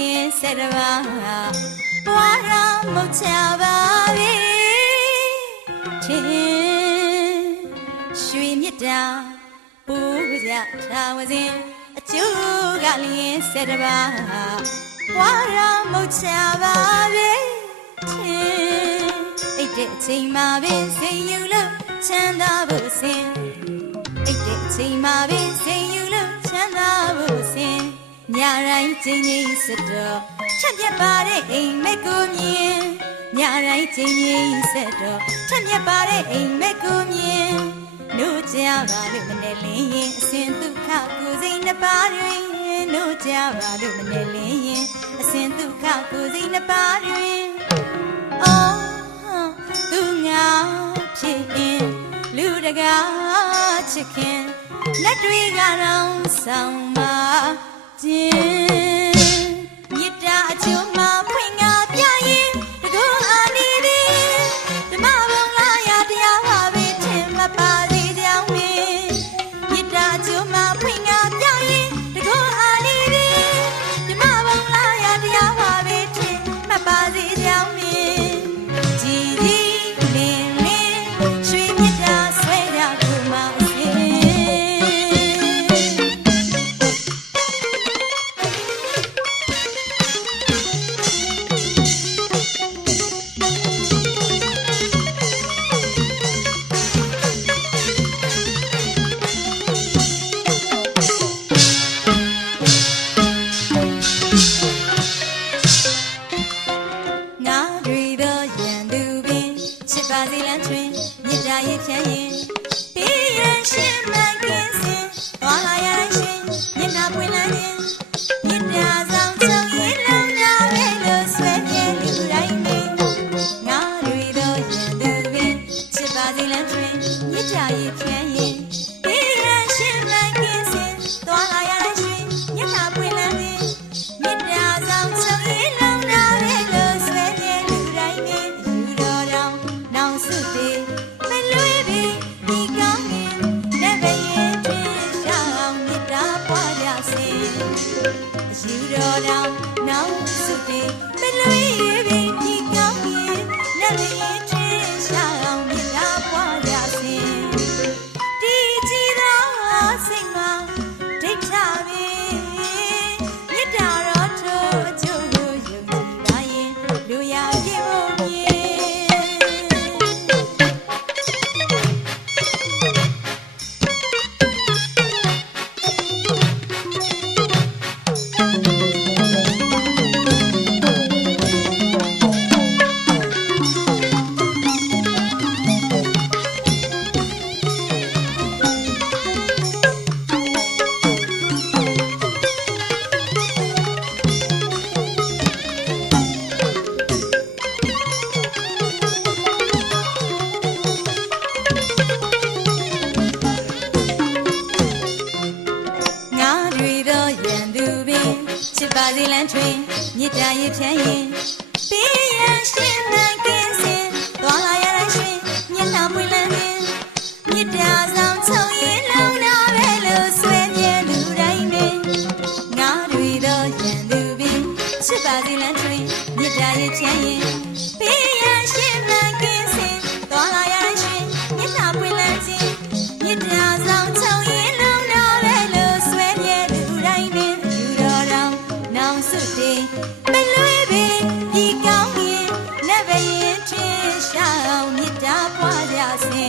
ရင်ဆက်တပါးဘွားတော်မုတ်ချပါပြီချင်းရွှေမြတ်တာပူကြထားဝစဉ်အကျိုးကလျင်ဆက်တပါးဘွားတော်မုတ်ချပါပြီချင်းအိတ်တဲ့အချိန်မှာပဲစိတ်ယူလို့ချမ်းသာဖို့စင်အိတ်တဲ့အချိန်မှာပဲစိတ်ယူလို့ချ မ်းသာဖို့စင်ညတိုင်းချင်းချင်းစတော့ချက်ပြက်ပါတဲ့အိမ်မက်ကိုမြင်ညတိုင်းချင်းချင်းစတော့ချက်ပြက်ပါတဲ့အိမ်မက်ကိုမြင်လို့ကြပါလို့မနဲ့လင်းရင်အစဉ်ဒုက္ခကိုယ်စိတ်နှစ်ပါးတွင်လို့ကြပါလို့မနဲ့လင်းရင်အစဉ်ဒုက္ခကိုယ်စိတ်နှစ်ပါးတွင်အော်သူငါဖြစ်ရင်လူတ ကာချစ်ခင်လက်တွေကတော့ဆောင်ပါခြင်း စ်ပါစေလမ်းထွင်မြစ်တာရဲ့ဖြန်းရင်ပြီးရန်ရှင်မကင်းစင်သွားလာရန်ရှင်မျက်နှာပွင့်လန်းခြင်းမြစ်တာဆောင်ချုပ်ရင်လုံးနာပဲလို့ဆွဲပြေလူတိုင်းနဲ့ယူတော်တော်နောင်စုတည်မလွေပြီးဒီကောင်းရင်လက်ပဲရင်ထင်ရှာအောင်မြစ်တာပွားကြစေယူတော်တော်နောင်စုတည်မလွေ ပါစေလမ်းထွင်မြစ်တာရဖြန်းရင်ပေးရန်ရှင်မကင်းစ တင်မလွဲပင်ဒီကောင်းရင်လက်ပဲရင်ထင်ရှာအောင်မြတ်တာပွားကြစေ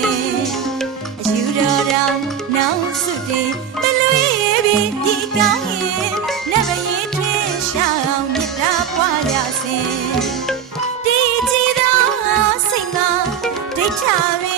အယူတော်တော်နောင်စုတင်မလွဲပင်ဒီကောင်းရင်လက်ပဲရင်ထင်ရှာအောင်မြတ်တာပွားကြစေဒီကြည်တော်စိတ်မှာဒိဋ္ဌာ